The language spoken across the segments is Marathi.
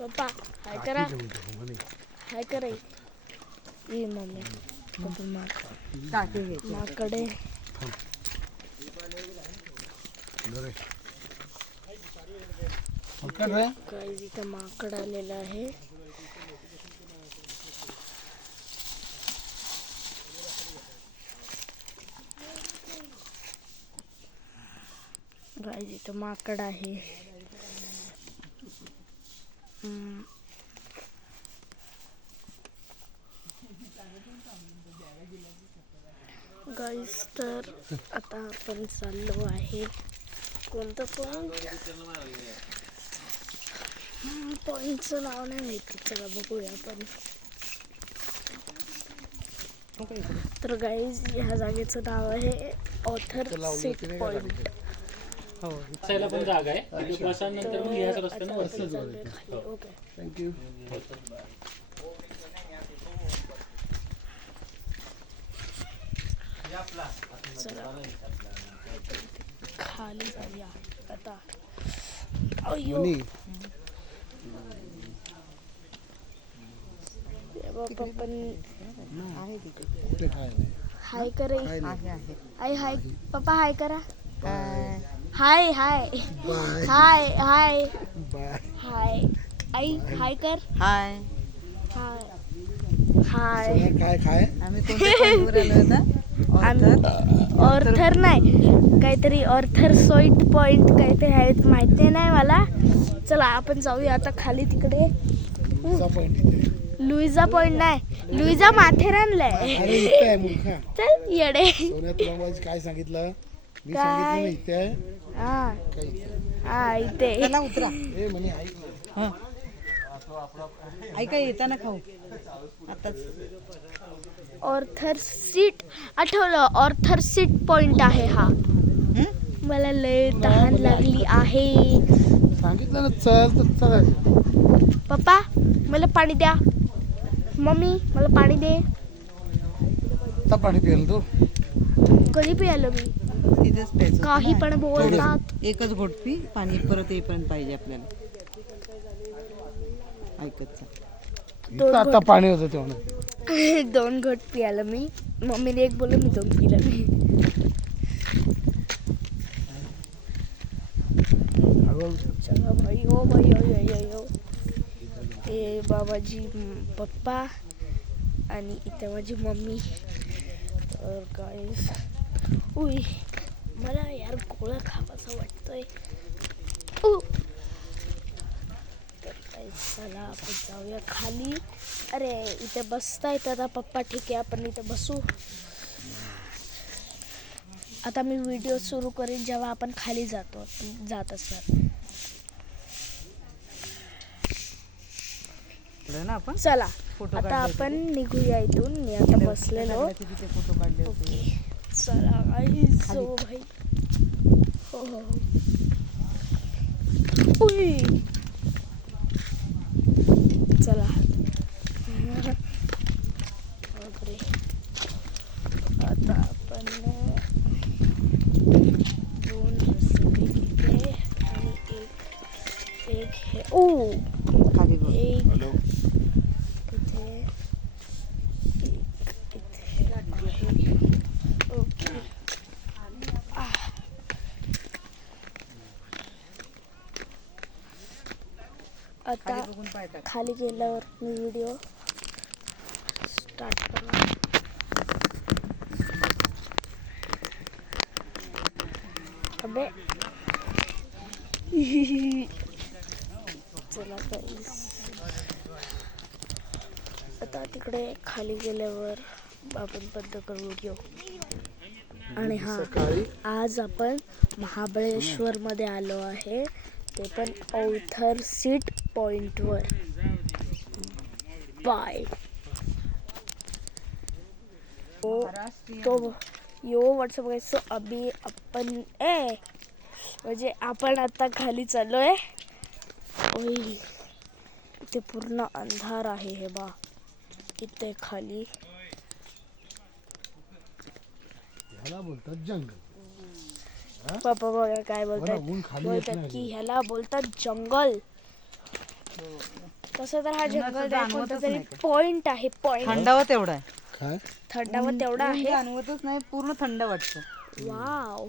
पप्पा हाय करा, हाय करा. ये मम्मी माकडे गाईज इथं माकड आलेलं आहे. गाईज इथं माकड आहे. गाईज तर आता आपण चाललो आहे. कोणतं पॉइंटचं नाव नाही माहिती. चला बघूया आपण. तर गाईज ह्या जागेचं नाव आहे ऑथर सीट पॉइंट. हो बसायला पण जागा आहे. बसायला नंतर मग ह्याच रस्त्याने वरती. Okay thank you. चला खाली जाऊया आता. अय्यो बाबा पण हाय करे. आई हाय पप्पा हाय करा. हाय हाय हाय हाय हाय आई हाय कर. हाय हाय हाय. काय काय आम्ही कोणत्या पॉइंटवर आलो होता? ऑर्थर नाही काहीतरी ऑर्थर सोईट पॉइंट काहीतरी आहे माहिती नाही मला. चला आपण जाऊया आता खाली तिकडे. लुईजा पॉइंट नाही, लुईजा माथेरानलाय. अरे इथे आहे मूर्खा. चल येडे. सोन्या तुला मग काय सांगितलं? मी सांगितलं ना इथे आहे. हा काय इथे? हा इथे. चला उतरा. ए म्हणे ऐक ना. ऐका येताना खाऊ आताच. ऑर्थर सीट आठवलं. ऑर्थर सीट पॉइंट आहे हा. मला लय तहान लागली आहे. सांगितलं ना चल तर चल. पप्पा मला पाणी द्या. मम्मी मला पाणी दे. आता पाणी पिल तू. कधी प्यायलो मी. तिथेच प्यायचं. काही पण बोलतात. एकच घोट पी पाणी परत येईपर्यंत पाहिजे आपल्याला. ऐकत जा. इथं आता पाणी होतं तेव्हा. 2 घोट पियाला मी. मम्मीने 1 बोललं मी 2 पिलं मी. चला भाई ओ भाई ओ. हे बाबाजी पप्पा आणि इथे माझी मम्मी. तर गाईस उई मला यार गोळा खावासा वाटतोय. तर गाईस चला आपण जाऊया खाली. अरे इथे बसता येतं आता पप्पा. ठीक आहे आपण इथे बसू. आता मी व्हिडिओ सुरू करेन जेव्हा आपण खाली जात असणार. ना आपण चला फोटो आता काढले आपण निघूया इथून. मी आता बसलेलो. तिथे फोटो काढले होते. ओके चला गाईस. हो भाई हो हो उई चला. बापरे. आता आपण 2 रस्ते इथे आणि एक हे. ओ खाली बघ. एक हॅलो. इथे इथे आहे. ओके आता खाली बघून पाय टाक. खाली गेल्यावर मी व्हिडिओ स्टार्ट करणार. अबे चला गाईस आता तिकडे खाली गेल्यावर आपण बंद करू व्हिडिओ. आणि हा आज आपण महाबळेश्वर मध्ये आलो आहे. ते पण ऑर्थर सीट पॉइंटवर. बाय. तो यो व्हॉट्सअप गाइस. अभी आपण म्हणजे आपण आता खाली चाललोय. ओय इथे पूर्ण अंधार आहे. हे बा इथे खाली. ह्याला बोलतात जंगल. पप्पा बघा काय बोलतात. बोलतात की ह्याला बोलतात जंगल. तसं तर हा जंगल नाही, जाणवतच कोणता तरी नाही का? पॉइंट आहे, पॉइंट. थंडावा तेवढा आहे. काय थंडावा तेवढा ऊन आहे. जाणवतच नाही, पूर्ण थंड वाटतं. वाव,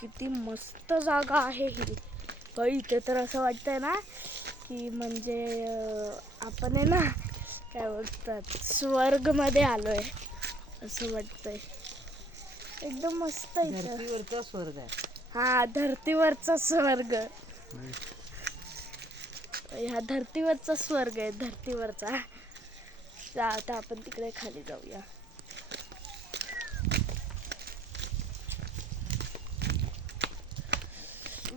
किती मस्त जागा आहे ही. बाई, इथे तर असं वाटतंय ना की म्हणजे आपण आहे ना, काय बोलतात, स्वर्ग मध्ये आलोय असं वाटतंय. एकदम मस्त इथं. धरतीवरचा स्वर्ग आहे. हा, धरतीवरचा स्वर्ग. ह्या धरतीवरचा स्वर्ग आहे, धरतीवरचा. आता आपण तिकडे खाली जाऊया.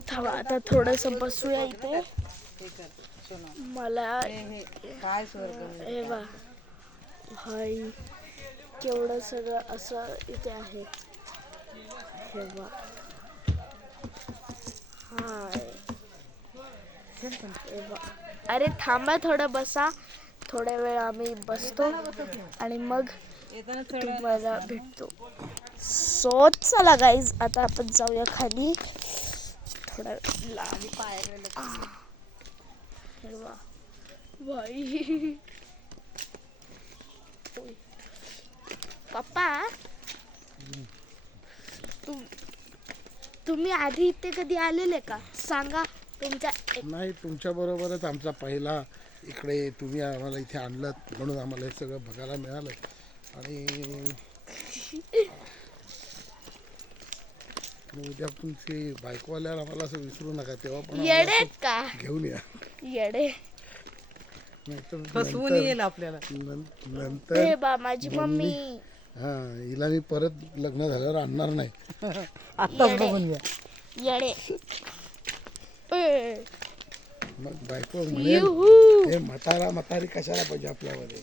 थांबा, आता थोडस बसूया इथे. मला काय स्वर्ग आहे. हे बा, भाई केवढं सगळं असं इथे आहे. हे बा, हाय. हे बा, अरे थांबा, थोडं बसा. थोड्या वेळ आम्ही बसतो आणि मग येताना तुम्हाला भेटतो. सो चला गाईज, आता आपण जाऊया खाली. थोडा लांब भाई. पप्पा, तुम्ही आधी इथे कधी आलेले का? सांगा तुमच्या नाही, तुमच्या बरोबरच आमचा पहिला इकडे तुम्ही आम्हाला इथे आणलं म्हणून आम्हाला हे सगळं बघायला मिळालं. आणि उद्या तुमची बायको आल्यावर आम्हाला असं विसरू नका, तेव्हा पण येडे आम्हाला का? असं घेऊन या. येडे. नाहीतर फसवून येईल आपल्याला. नंतर हे बा, माझी मम्मी. हा, हिला मी परत लग्न झाल्यावर आणणार नाही. आत्ताच बघून घ्या. येडे. ए, मग बायको म्हणेल, युहू. हे म्हातारी कशाला पाहिजे आपल्यामध्ये.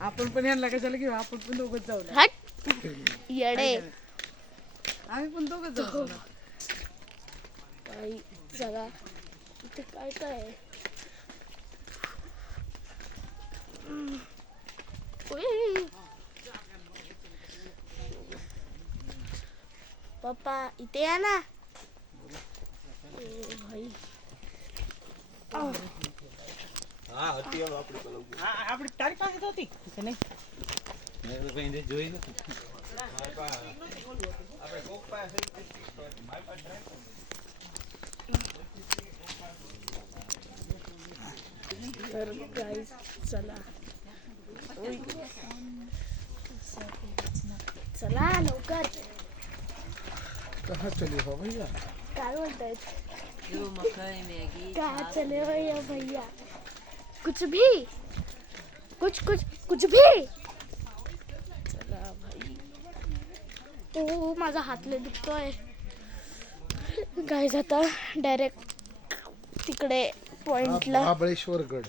आपण पण यांना कशाला घेऊ, आपण पण दोघंच जाऊ ना. हट. येडे. आम्ही पण दोघंच जाऊ ना. बाई, जगा इथे काय काय आहे? उई. पप्पा, इथे या ना. ए भाई, આપણી તારી પાસે તો હતી કે નહીં? तर गाईज चला. उई. चला लवकर. कहाँ चले हो भैया? काय बोलतायत? जो मकई मैगी कहाँ चले हो या भैया? कुछ भी, कुछ भी. चला भाई. ओ, माझा हात लय दुखतोय. गाईज आता डायरेक्ट तिकडे पॉइंटला. महाबळेश्वर गड.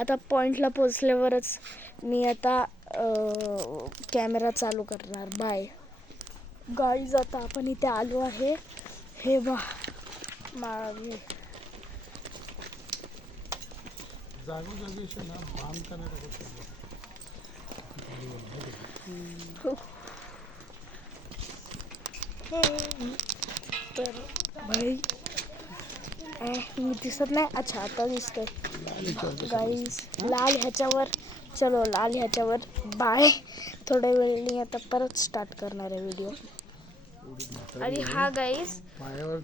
आता पॉइंटला पोचल्यावरच मी आता कॅमेरा चालू करणार. बाय गाईज, आता आपण इथे आलो आहे. हे बा, मागे जागोजागी असे ना बांधताना तर भाई, मी दिसत नाही. अच्छा, आता दिसतोय. गाईज, लाल ह्याच्यावर, चलो लाल ह्याच्यावर बाय. थोड्या वेळाने आता परत स्टार्ट करणार आहे व्हिडिओ. आणि हा गाईज,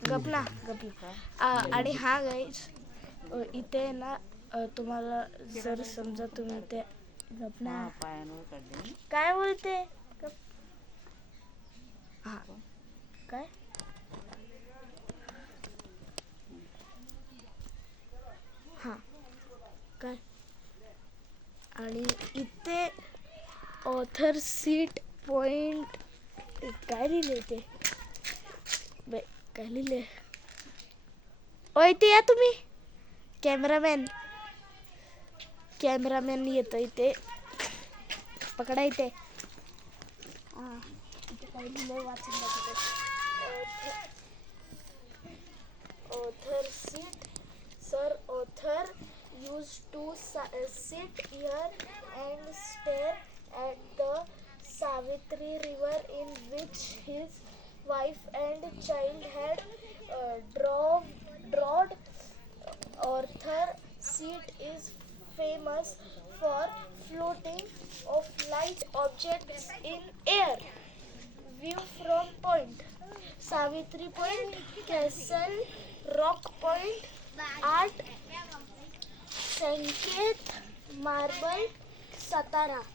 गपना. आणि हा गाईज, इथे ना तुम्हाला जर समजा तुम्ही इथे गपना. पायांवर काढले. काय बोलते? हा, काय? हा, काय? आणि इथे ऑथर सीट पॉइंट काय लिहिले ते? काय लिहिले? ओ, इथे या तुम्ही. कॅमेरामॅन येतो इथे. पकडा इथे. हा, इथे काय लिहिलंय वाचून दाखवते. Author seat. Sir author used to sit here and stare at the Savitri river in which his wife and child had drowned famous for floating of light objects in air. View from point: Savitri Point, Castle Rock Point, Art Sanket, Marble, Satara.